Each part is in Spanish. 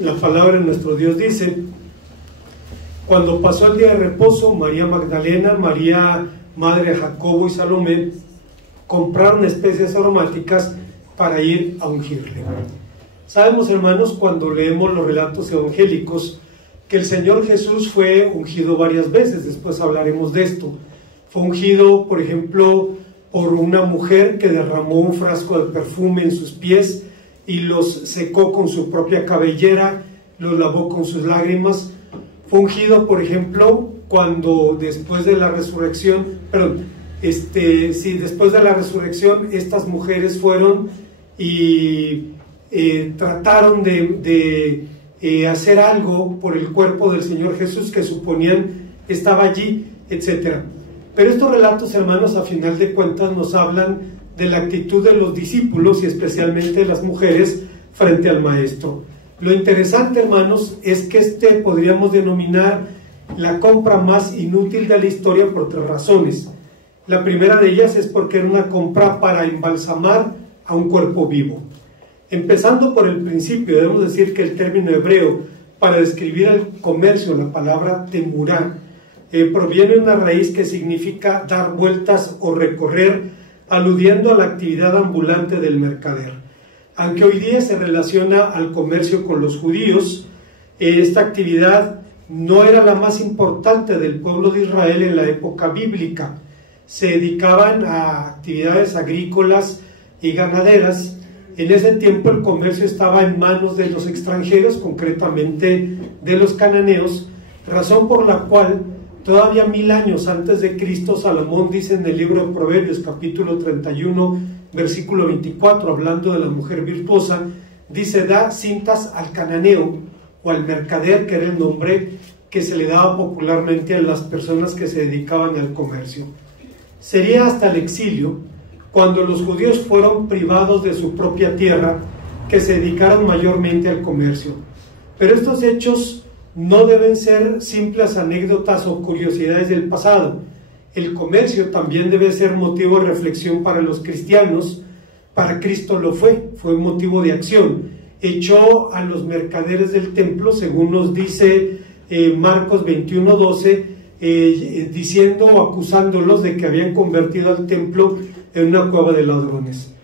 La palabra de nuestro Dios dice: cuando pasó el día de reposo, María Magdalena, María madre de Jacobo y Salomé compraron especias aromáticas para ir a ungirle. Sabemos, hermanos, cuando leemos los relatos evangélicos, que el Señor Jesús fue ungido varias veces. Después hablaremos de esto. Fue ungido, por ejemplo, por una mujer que derramó un frasco de perfume en sus pies y los secó con su propia cabellera, los lavó con sus lágrimas. Fue ungido, por ejemplo, cuando después de la resurrección, después de la resurrección, estas mujeres fueron y trataron de hacer algo por el cuerpo del Señor Jesús que suponían estaba allí, etc. Pero estos relatos, hermanos, a final de cuentas nos hablan de la actitud de los discípulos y especialmente de las mujeres frente al Maestro. Lo interesante, hermanos, es que podríamos denominar la compra más inútil de la historia por tres razones. La primera de ellas es porque era una compra para embalsamar a un cuerpo vivo. Empezando por el principio, debemos decir que el término hebreo para describir el comercio, la palabra temurá, proviene de una raíz que significa dar vueltas o recorrer, aludiendo a la actividad ambulante del mercader. Aunque hoy día se relaciona al comercio con los judíos, esta actividad no era la más importante del pueblo de Israel en la época bíblica. Se dedicaban a actividades agrícolas y ganaderas. En ese tiempo el comercio estaba en manos de los extranjeros, concretamente de los cananeos, razón por la cual todavía 1000 años antes de Cristo, Salomón dice en el libro de Proverbios, capítulo 31, versículo 24, hablando de la mujer virtuosa, dice: da cintas al cananeo o al mercader, que era el nombre que se le daba popularmente a las personas que se dedicaban al comercio. Sería hasta el exilio, cuando los judíos fueron privados de su propia tierra, que se dedicaron mayormente al comercio. Pero estos hechos no deben ser simples anécdotas o curiosidades del pasado. El comercio también debe ser motivo de reflexión para los cristianos. Para Cristo lo fue motivo de acción. Echó a los mercaderes del templo, según nos dice Marcos 21:12, diciendo o acusándolos de que habían convertido al templo en una cueva de ladrones.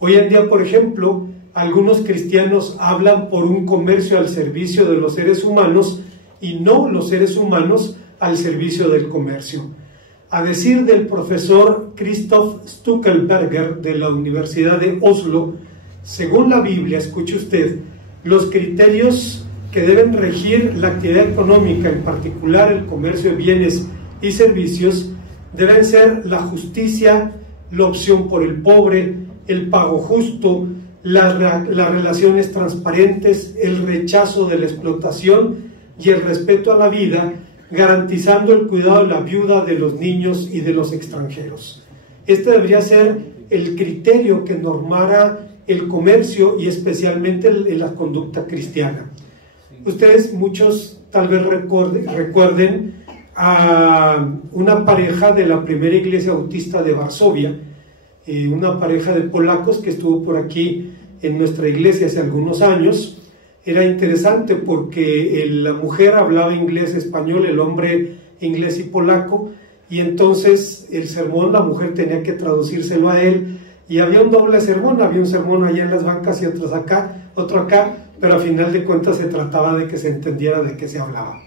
Hoy en día, por ejemplo, algunos cristianos hablan por un comercio al servicio de los seres humanos y no los seres humanos al servicio del comercio. A decir del profesor Christoph Stuckelberger de la Universidad de Oslo, según la Biblia, escuche usted, los criterios que deben regir la actividad económica, en particular el comercio de bienes y servicios, deben ser la justicia, la opción por el pobre, el pago justo, las relaciones transparentes, el rechazo de la explotación y el respeto a la vida, garantizando el cuidado de la viuda, de los niños y de los extranjeros. Este debería ser el criterio que normara el comercio y especialmente la conducta cristiana. Ustedes, muchos tal vez recuerden a una pareja de la primera iglesia bautista de Varsovia, una pareja de polacos que estuvo por aquí en nuestra iglesia hace algunos años. Era interesante porque la mujer hablaba inglés, español, el hombre inglés y polaco, y entonces el sermón la mujer tenía que traducírselo a él, y había un doble sermón, había un sermón allá en las bancas y otro acá, pero a final de cuentas se trataba de que se entendiera de qué se hablaba.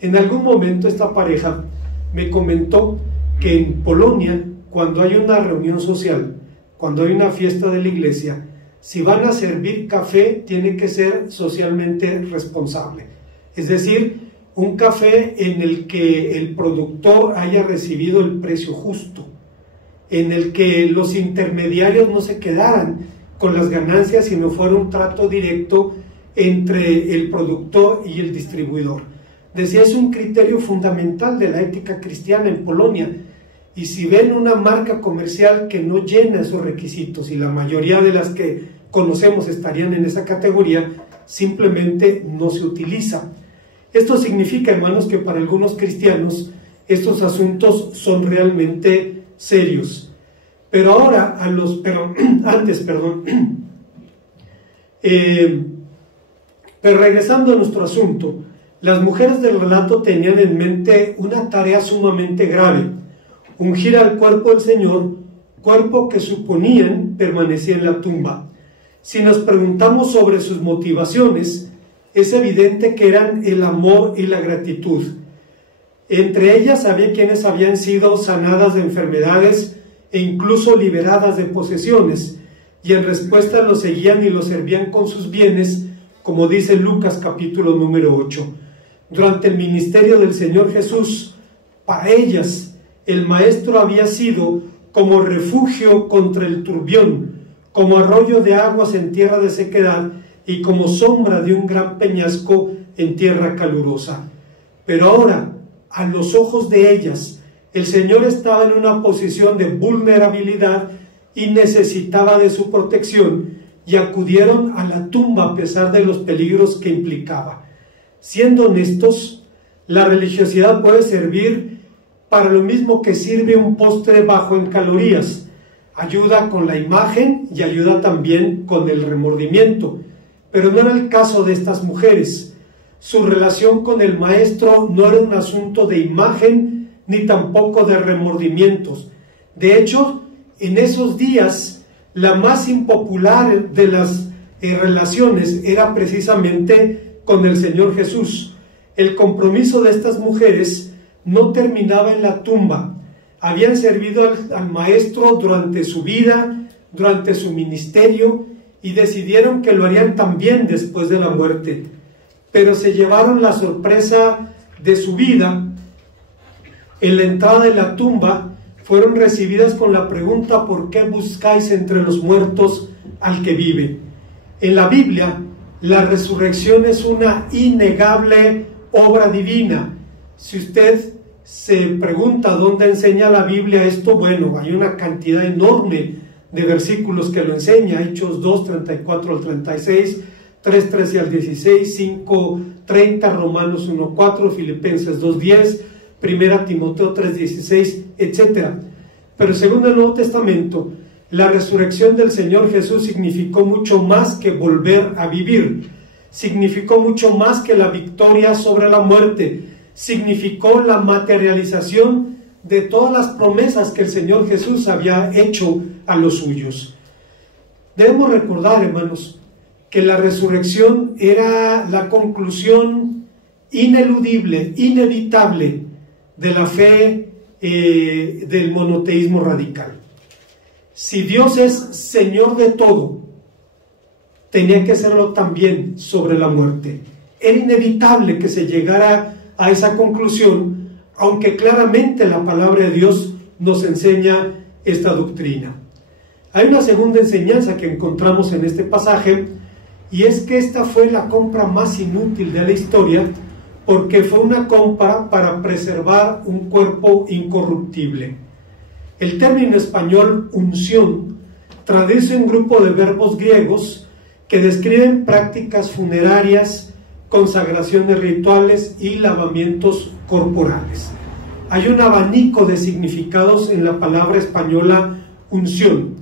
En algún momento esta pareja me comentó que en Polonia, cuando hay una reunión social, cuando hay una fiesta de la iglesia, si van a servir café, tiene que ser socialmente responsable. Es decir, un café en el que el productor haya recibido el precio justo, en el que los intermediarios no se quedaran con las ganancias, sino fuera un trato directo entre el productor y el distribuidor. Decía, es un criterio fundamental de la ética cristiana en Polonia. Y si ven una marca comercial que no llena esos requisitos, y la mayoría de las que conocemos estarían en esa categoría, simplemente no se utiliza. Esto significa, hermanos, que para algunos cristianos estos asuntos son realmente serios. Pero Pero regresando a nuestro asunto, las mujeres del relato tenían en mente una tarea sumamente grave: ungir al cuerpo del Señor, cuerpo que suponían permanecía en la tumba. Si nos preguntamos sobre sus motivaciones, es evidente que eran el amor y la gratitud. Entre ellas había quienes habían sido sanadas de enfermedades e incluso liberadas de posesiones, y en respuesta los seguían y los servían con sus bienes, como dice Lucas capítulo número 8. Durante el ministerio del Señor Jesús, para ellas el Maestro había sido como refugio contra el turbión, como arroyo de aguas en tierra de sequedad y como sombra de un gran peñasco en tierra calurosa. Pero ahora, a los ojos de ellas, el Señor estaba en una posición de vulnerabilidad y necesitaba de su protección, y acudieron a la tumba a pesar de los peligros que implicaba. Siendo honestos, la religiosidad puede servir para lo mismo que sirve un postre bajo en calorías. Ayuda con la imagen y ayuda también con el remordimiento. Pero no era el caso de estas mujeres. Su relación con el Maestro no era un asunto de imagen ni tampoco de remordimientos. De hecho, en esos días, la más impopular de las relaciones era precisamente con el Señor Jesús. El compromiso de estas mujeres no terminaba en la tumba. Habían servido al Maestro durante su vida, durante su ministerio, y decidieron que lo harían también después de la muerte. Pero se llevaron la sorpresa de su vida. En la entrada de la tumba fueron recibidas con la pregunta: ¿por qué buscáis entre los muertos al que vive? En la Biblia, la resurrección es una innegable obra divina. Si usted se pregunta dónde enseña la Biblia esto, bueno, hay una cantidad enorme de versículos que lo enseña. Hechos 2, 34 al 36, 3, 13 al 16, 5, 30, Romanos 1, 4, Filipenses 2, 10, 1 Timoteo 3, 16, etc. Pero según el Nuevo Testamento, la resurrección del Señor Jesús significó mucho más que volver a vivir. Significó mucho más que la victoria sobre la muerte. Significó la materialización de todas las promesas que el Señor Jesús había hecho a los suyos. Debemos recordar, hermanos, que la resurrección era la conclusión ineludible, inevitable de la fe del monoteísmo radical. Si Dios es Señor de todo, tenía que serlo también sobre la muerte. Era inevitable que se llegara a esa conclusión, aunque claramente la palabra de Dios nos enseña esta doctrina. Hay una segunda enseñanza que encontramos en este pasaje, y es que esta fue la compra más inútil de la historia, porque fue una compra para preservar un cuerpo incorruptible. El término español unción traduce un grupo de verbos griegos que describen prácticas funerarias, consagraciones rituales y lavamientos corporales. Hay un abanico de significados en la palabra española unción.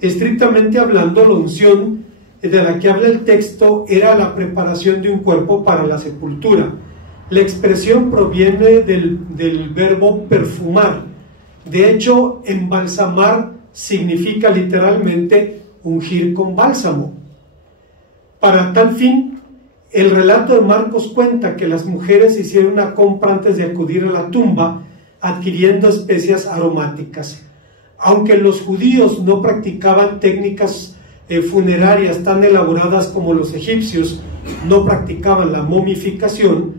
Estrictamente hablando, la unción de la que habla el texto era la preparación de un cuerpo para la sepultura. La expresión proviene del verbo perfumar. De hecho, embalsamar significa literalmente ungir con bálsamo. Para tal fin, el relato de Marcos cuenta que las mujeres hicieron una compra antes de acudir a la tumba, adquiriendo especias aromáticas. Aunque los judíos no practicaban técnicas funerarias tan elaboradas como los egipcios, no practicaban la momificación,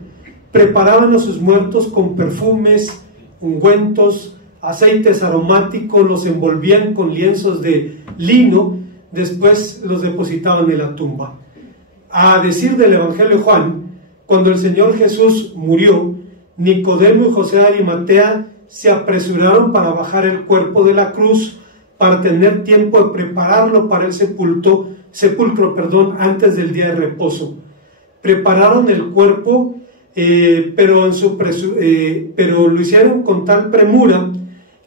preparaban a sus muertos con perfumes, ungüentos, aceites aromáticos, los envolvían con lienzos de lino, después los depositaban en la tumba. A decir del Evangelio de Juan, cuando el Señor Jesús murió, Nicodemo y José de Arimatea se apresuraron para bajar el cuerpo de la cruz, para tener tiempo de prepararlo para el sepulcro, antes del día de reposo. Prepararon el cuerpo, pero lo hicieron con tal premura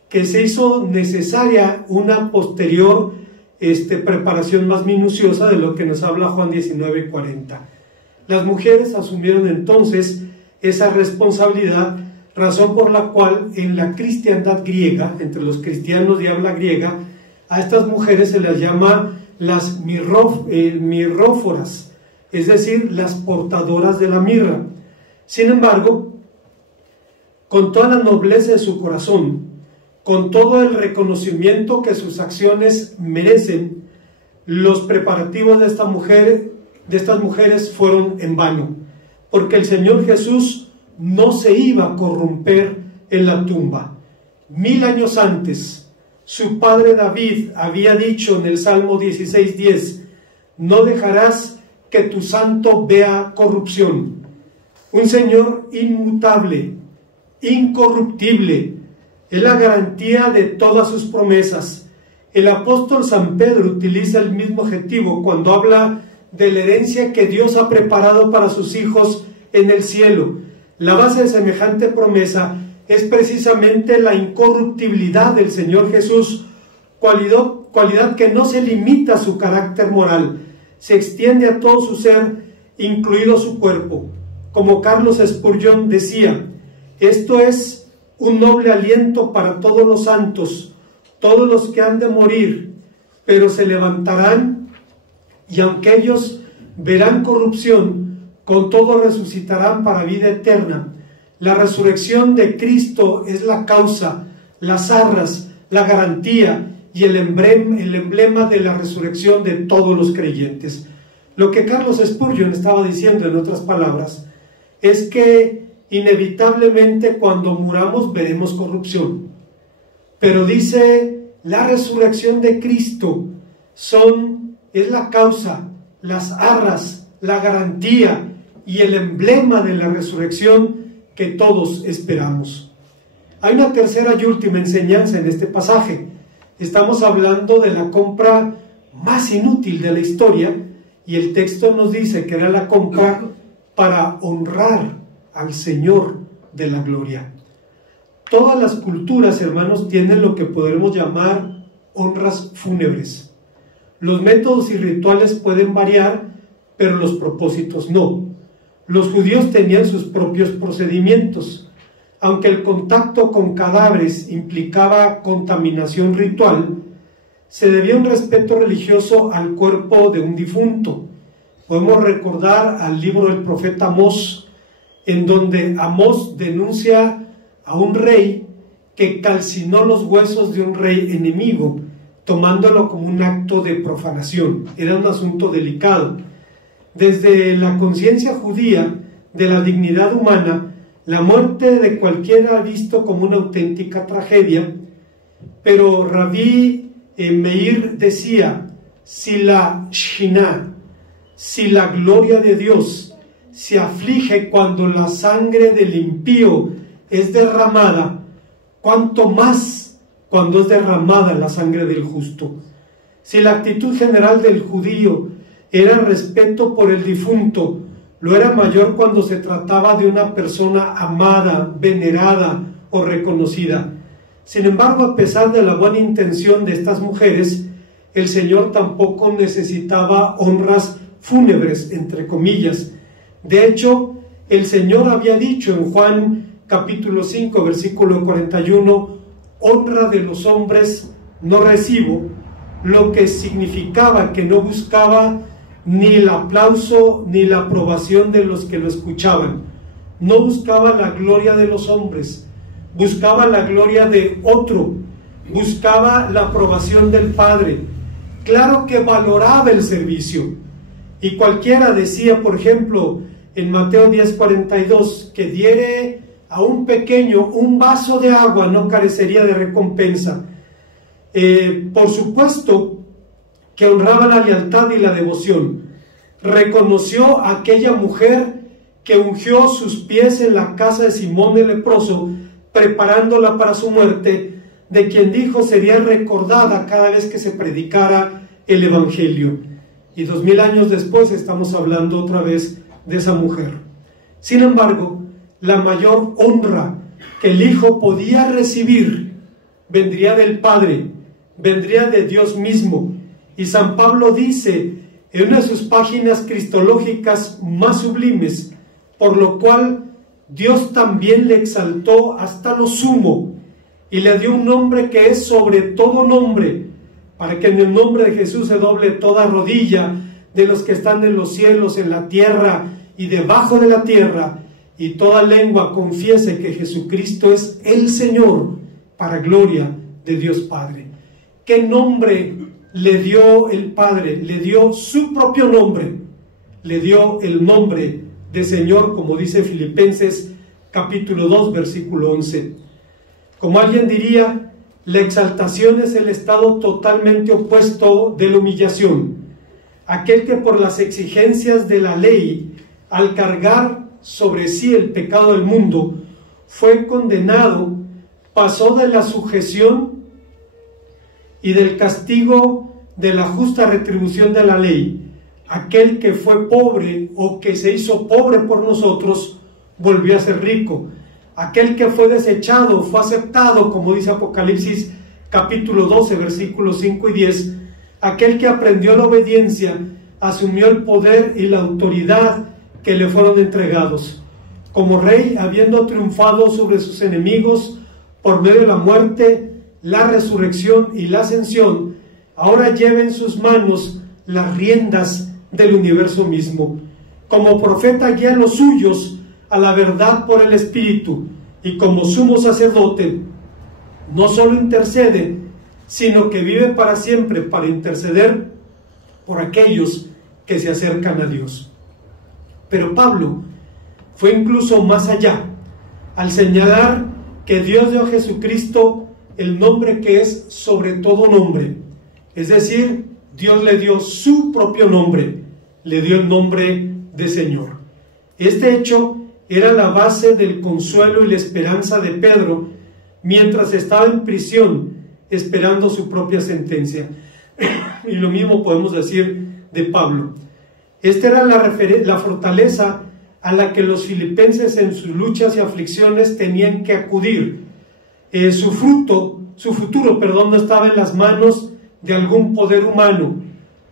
que se hizo necesaria una posterior preparación más minuciosa, de lo que nos habla Juan 19:40. Las mujeres asumieron entonces esa responsabilidad, razón por la cual en la cristiandad griega, entre los cristianos de habla griega, a estas mujeres se las llama las mirróforas, es decir, las portadoras de la mirra. Sin embargo, con toda la nobleza de su corazón, con todo el reconocimiento que sus acciones merecen, los preparativos de estas mujeres fueron en vano, porque el Señor Jesús no se iba a corromper en la tumba. 1000 años antes, su padre David había dicho en el Salmo 16:10, no dejarás que tu santo vea corrupción. Un Señor inmutable, incorruptible, es la garantía de todas sus promesas. El apóstol San Pedro utiliza el mismo adjetivo cuando habla de la herencia que Dios ha preparado para sus hijos en el cielo. La base de semejante promesa es precisamente la incorruptibilidad del Señor Jesús, cualidad que no se limita a su carácter moral, se extiende a todo su ser, incluido su cuerpo. Como Carlos Spurgeon decía, esto es un noble aliento para todos los santos, todos los que han de morir, pero se levantarán, y aunque ellos verán corrupción, con todo resucitarán para vida eterna. La resurrección de Cristo es la causa, las arras, la garantía y el emblema de la resurrección de todos los creyentes. Lo que Carlos Spurgeon estaba diciendo, en otras palabras, es que inevitablemente cuando muramos veremos corrupción. Pero dice, la resurrección de Cristo es la causa, las arras, la garantía y el emblema de la resurrección que todos esperamos. Hay una tercera y última enseñanza en este pasaje. Estamos hablando de la compra más inútil de la historia, y el texto nos dice que era la compra para honrar al Señor de la gloria. Todas las culturas, hermanos, tienen lo que podremos llamar honras fúnebres. Los métodos y rituales pueden variar, pero los propósitos no. Los judíos tenían sus propios procedimientos. Aunque el contacto con cadáveres implicaba contaminación ritual, se debía un respeto religioso al cuerpo de un difunto. Podemos recordar al libro del profeta Amós, en donde Amós denuncia a un rey que calcinó los huesos de un rey enemigo, tomándolo como un acto de profanación. Era un asunto delicado. Desde la conciencia judía de la dignidad humana, la muerte de cualquiera visto como una auténtica tragedia, pero Rabí Meir decía, si la Shina, si la gloria de Dios se aflige cuando la sangre del impío es derramada, cuánto más cuando es derramada la sangre del justo. Si la actitud general del judío era respeto por el difunto, lo era mayor cuando se trataba de una persona amada, venerada o reconocida. Sin embargo, a pesar de la buena intención de estas mujeres, el Señor tampoco necesitaba honras fúnebres, entre comillas. De hecho, el Señor había dicho en Juan capítulo 5, versículo 41, honra de los hombres no recibo, lo que significaba que no buscaba ni el aplauso ni la aprobación de los que lo escuchaban. No buscaba la gloria de los hombres, buscaba la gloria de otro, buscaba la aprobación del Padre. Claro que valoraba el servicio, y cualquiera decía, por ejemplo, en Mateo 10:42, que diere a un pequeño un vaso de agua, no carecería de recompensa. Por supuesto que honraba la lealtad y la devoción. Reconoció a aquella mujer que ungió sus pies en la casa de Simón el leproso, preparándola para su muerte, de quien dijo sería recordada cada vez que se predicara el Evangelio. Y 2000 años después estamos hablando otra vez de esa mujer. Sin embargo, la mayor honra que el Hijo podía recibir vendría del Padre, vendría de Dios mismo. Y San Pablo dice en una de sus páginas cristológicas más sublimes, por lo cual Dios también le exaltó hasta lo sumo y le dio un nombre que es sobre todo nombre, para que en el nombre de Jesús se doble toda rodilla de los que están en los cielos, en la tierra y debajo de la tierra, y toda lengua confiese que Jesucristo es el Señor, para gloria de Dios Padre. ¿Qué nombre le dio el Padre? Le dio su propio nombre, le dio el nombre de Señor, como dice Filipenses capítulo 2, versículo 11. Como alguien diría, la exaltación es el estado totalmente opuesto de la humillación. Aquel que por las exigencias de la ley, al cargar sobre sí el pecado del mundo, fue condenado, pasó de la sujeción y del castigo de la justa retribución de la ley. Aquel que fue pobre o que se hizo pobre por nosotros, volvió a ser rico. Aquel que fue desechado, fue aceptado, como dice Apocalipsis capítulo 12, versículos 5 y 10. Aquel que aprendió la obediencia, asumió el poder y la autoridad que le fueron entregados. Como rey, habiendo triunfado sobre sus enemigos por medio de la muerte, la resurrección y la ascensión, ahora lleva en sus manos las riendas del universo mismo. Como profeta guía a los suyos a la verdad por el Espíritu, y como sumo sacerdote no solo intercede, sino que vive para siempre para interceder por aquellos que se acercan a Dios. Pero Pablo fue incluso más allá, al señalar que Dios dio a Jesucristo el nombre que es sobre todo nombre. Es decir, Dios le dio su propio nombre, le dio el nombre de Señor. Este hecho era la base del consuelo y la esperanza de Pedro mientras estaba en prisión esperando su propia sentencia. Y lo mismo podemos decir de Pablo. Esta era la fortaleza a la que los filipenses en sus luchas y aflicciones tenían que acudir. Su futuro, no estaba en las manos de algún poder humano.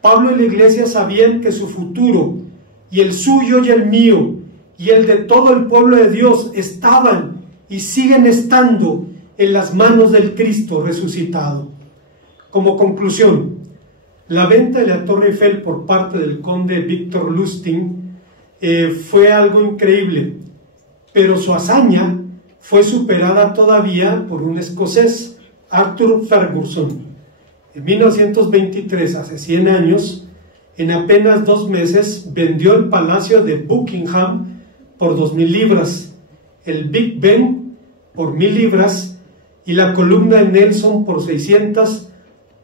Pablo y la iglesia sabían que su futuro, y el suyo y el mío, y el de todo el pueblo de Dios, estaban y siguen estando en las manos del Cristo resucitado. Como conclusión, la venta de la Torre Eiffel por parte del conde Victor Lustig fue algo increíble, pero su hazaña fue superada todavía por un escocés, Arthur Ferguson. En 1923, hace 100 años, en apenas 2 meses, vendió el Palacio de Buckingham por 2,000 libras, el Big Ben por 1,000 libras y la columna de Nelson por 600,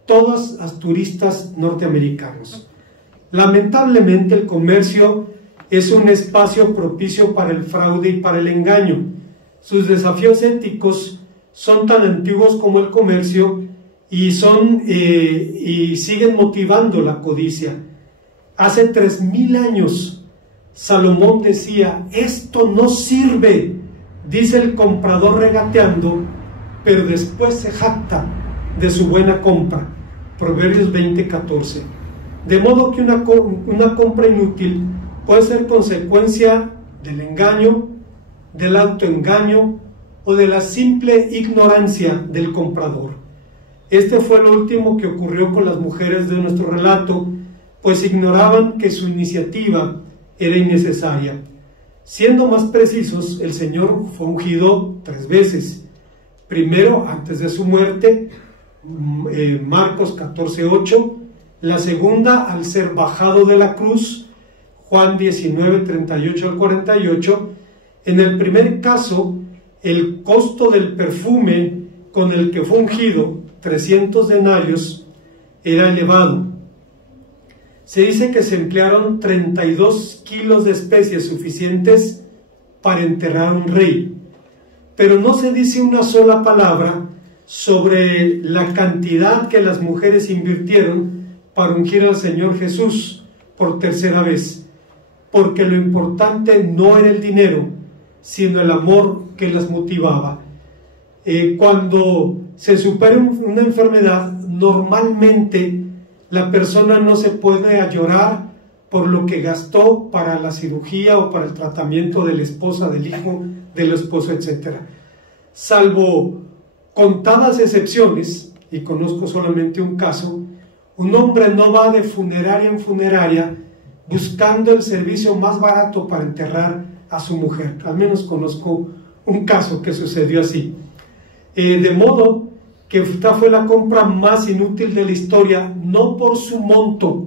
todas a turistas norteamericanos. Lamentablemente, el comercio es un espacio propicio para el fraude y para el engaño. Sus desafíos éticos son tan antiguos como el comercio y siguen motivando la codicia. Hace 3,000 años, Salomón decía: esto no sirve, dice el comprador regateando, pero después se jacta de su buena compra. Proverbios 20:14. De modo que una compra inútil puede ser consecuencia del engaño, del autoengaño o de la simple ignorancia del comprador. Este fue lo último que ocurrió con las mujeres de nuestro relato, pues ignoraban que su iniciativa era innecesaria. Siendo más precisos, el Señor fue ungido 3 veces. Primero, antes de su muerte, Marcos 14:8. La segunda, al ser bajado de la cruz, Juan 19:38 al 48. En el primer caso, el costo del perfume con el que fue ungido, 300 denarios, era elevado. Se dice que se emplearon 32 kilos de especies suficientes para enterrar a un rey, pero no se dice una sola palabra sobre la cantidad que las mujeres invirtieron para ungir al Señor Jesús por 3ª vez, porque lo importante no era el dinero, sino el amor que las motivaba. Cuando se supera una enfermedad, normalmente la persona no se puede llorar por lo que gastó para la cirugía o para el tratamiento de la esposa, del hijo, del esposo, etc. Salvo contadas excepciones, y conozco solamente un caso, un hombre no va de funeraria en funeraria buscando el servicio más barato para enterrar a su mujer. Al menos conozco un caso que sucedió así. De modo que esta fue la compra más inútil de la historia, no por su monto,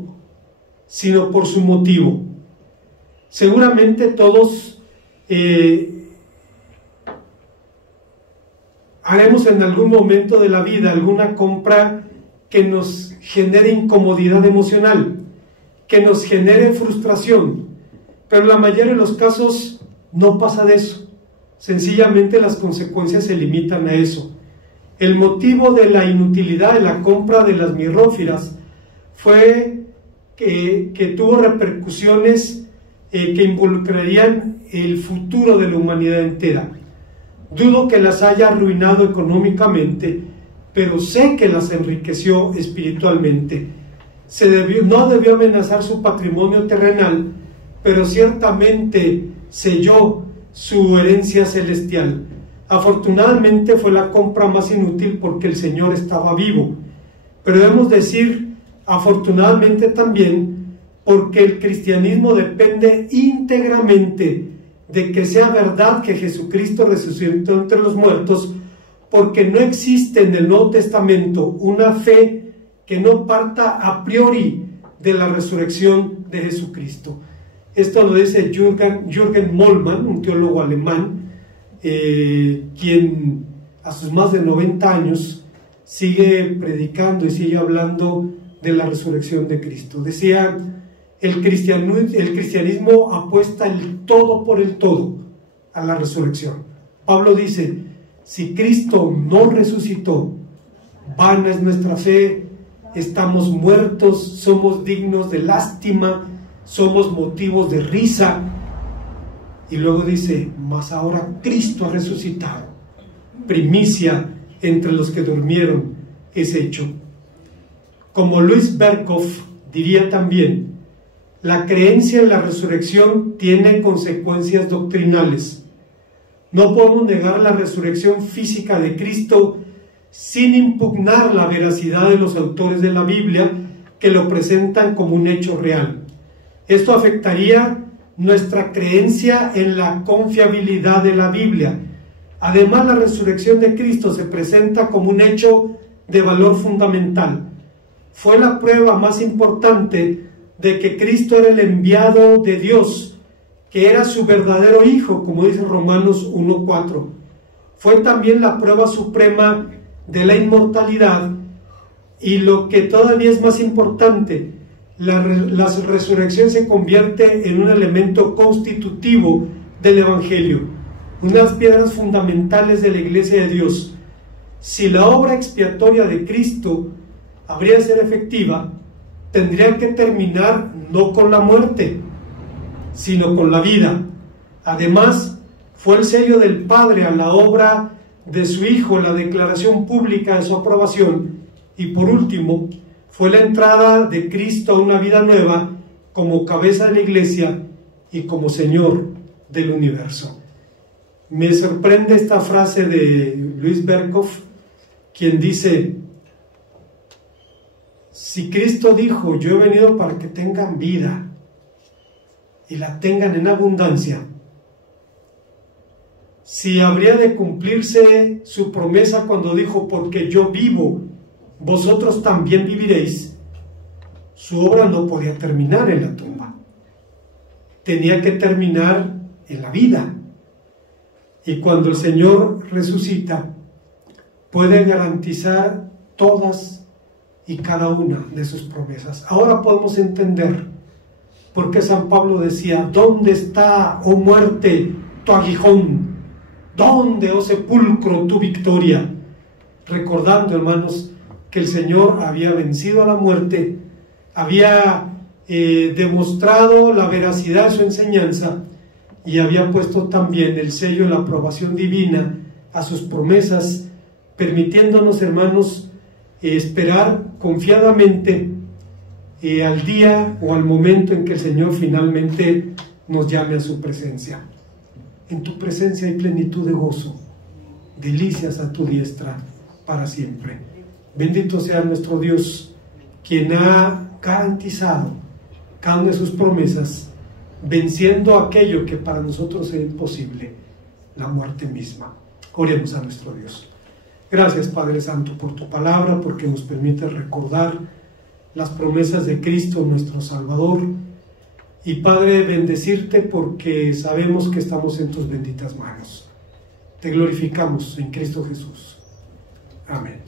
sino por su motivo. Seguramente todos haremos en algún momento de la vida alguna compra que nos genere incomodidad emocional, que nos genere frustración, pero en la mayoría de los casos no pasa de eso. Sencillamente las consecuencias se limitan a eso. El motivo de la inutilidad de la compra de las mirrófiras fue que tuvo repercusiones que involucrarían el futuro de la humanidad entera. Dudo que las haya arruinado económicamente, pero sé que las enriqueció espiritualmente. No debió amenazar su patrimonio terrenal, pero ciertamente selló su herencia celestial. Afortunadamente fue la compra más inútil porque el Señor estaba vivo, pero debemos decir afortunadamente también porque el cristianismo depende íntegramente de que sea verdad que Jesucristo resucitó entre los muertos, porque no existe en el Nuevo Testamento una fe que no parta a priori de la resurrección de Jesucristo. Esto lo dice Jürgen Moltmann, un teólogo alemán, quien a sus más de 90 años sigue predicando y sigue hablando de la resurrección de Cristo. Decía, el cristianismo apuesta el todo por el todo a la resurrección. Pablo dice, si Cristo no resucitó, vana es nuestra fe, estamos muertos, somos dignos de lástima, somos motivos de risa. Y luego dice, mas ahora Cristo ha resucitado, primicia entre los que durmieron es hecho. Como Louis Berkhoff diría también, la creencia en la resurrección tiene consecuencias doctrinales. No podemos negar la resurrección física de Cristo sin impugnar la veracidad de los autores de la Biblia que lo presentan como un hecho real. Esto afectaría nuestra creencia en la confiabilidad de la Biblia. Además, la resurrección de Cristo se presenta como un hecho de valor fundamental. Fue la prueba más importante de que Cristo era el enviado de Dios, que era su verdadero Hijo, como dice Romanos 1:4. Fue también la prueba suprema de la inmortalidad y lo que todavía es más importante, la resurrección se convierte en un elemento constitutivo del Evangelio, unas piedras fundamentales de la Iglesia de Dios. Si la obra expiatoria de Cristo habría de ser efectiva, tendría que terminar no con la muerte, sino con la vida. Además, fue el sello del Padre a la obra de su Hijo, la declaración pública de su aprobación, y por último, fue la entrada de Cristo a una vida nueva como cabeza de la Iglesia y como Señor del universo. Me sorprende esta frase de Louis Berkhoff, quien dice, si Cristo dijo, yo he venido para que tengan vida y la tengan en abundancia, si habría de cumplirse su promesa cuando dijo, porque yo vivo, vosotros también viviréis, su obra no podía terminar en la tumba, tenía que terminar en la vida. Y cuando el Señor resucita, puede garantizar todas y cada una de sus promesas. Ahora podemos entender por qué San Pablo decía, ¿dónde está, oh muerte, tu aguijón? ¿Dónde, oh sepulcro, tu victoria? Recordando, hermanos, que el Señor había vencido a la muerte, había demostrado la veracidad de su enseñanza y había puesto también el sello de la aprobación divina a sus promesas, permitiéndonos, hermanos, esperar confiadamente al día o al momento en que el Señor finalmente nos llame a su presencia. En tu presencia hay plenitud de gozo, delicias a tu diestra para siempre. Bendito sea nuestro Dios, quien ha garantizado cada una de sus promesas, venciendo aquello que para nosotros es imposible, la muerte misma. Oremos a nuestro Dios. Gracias, Padre Santo, por tu palabra, porque nos permite recordar las promesas de Cristo, nuestro Salvador. Y Padre, bendecirte porque sabemos que estamos en tus benditas manos. Te glorificamos en Cristo Jesús. Amén.